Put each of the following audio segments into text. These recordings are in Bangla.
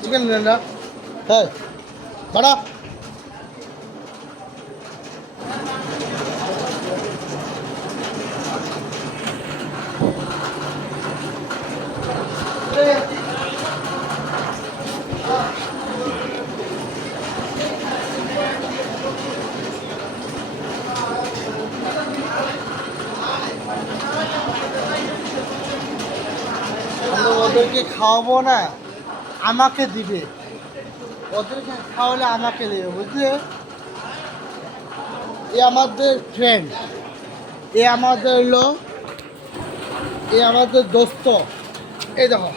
চিকেন রেন্ডা হ্যাঁ বাড়া ওদেরকে খাওয়াবো না, আমাকে দিবে। ওদেরকে খাওয়ালে আমাকে দেবে, বুঝলে? এ আমাদের ফ্রেন্ড, এ আমাদের লোক, এ আমাদের দোস্ত। এই দেখো,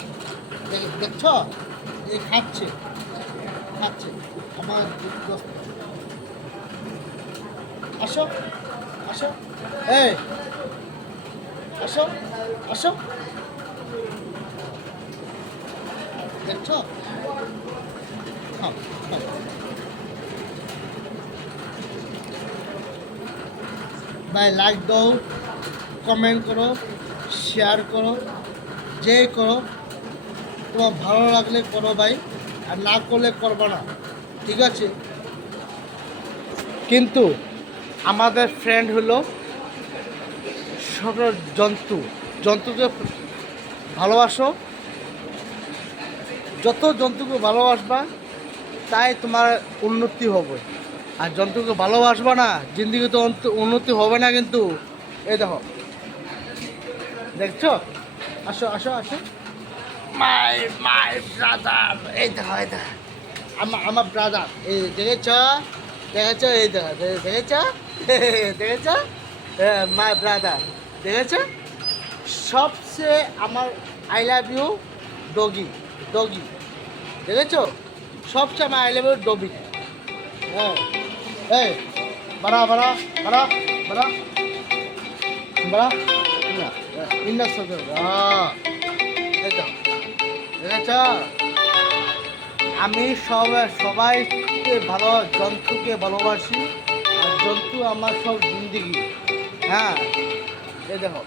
দেখছ, এ খাচ্ছে খাচ্ছে আমার দোস্ত। আসো আসো, এই আসো আসো, দেখছ? খাও খাও। ভাই লাইক দাও, কমেন্ট করো, শেয়ার করো, যে করো, তোমার ভালো লাগলে করো ভাই, আর না করলে করবো না, ঠিক আছে? কিন্তু আমাদের ফ্রেন্ড হলো সকল জন্তু। জন্তুকে ভালোবাসো, যত জন্তুকে ভালোবাসবা তাই তোমার উন্নতি হবে। আর জন্তুকে ভালোবাসবা না, জিন্দিগি তো উন্নতি হবে না কিন্তু। এই দেখো, দেখছো? আসো আসো আসো, মাই মাই ব্রাদার। এই দেখো এই দেখো, আমার ব্রাদার। এই দেখেছ দেখেছ, এই দেখো দেখেছ দেখেছ, মাই ব্রাদার, দেখেছ? সবচেয়ে আমার I love you doggy, doggy, দেখেছো? সবচেয়ে আমার আই লাভ ইউ ডগি। হ্যাঁ, এই বাড়া বাড়া বাড়া বাড়া বাড়া, না ইন্ডাস এই তো, দেখেছ? আমি সবাইকে ভালো, জন্তুকে ভালোবাসি, আর জন্তু আমার সব জিন্দিগি। হ্যাঁ, এই দেখো।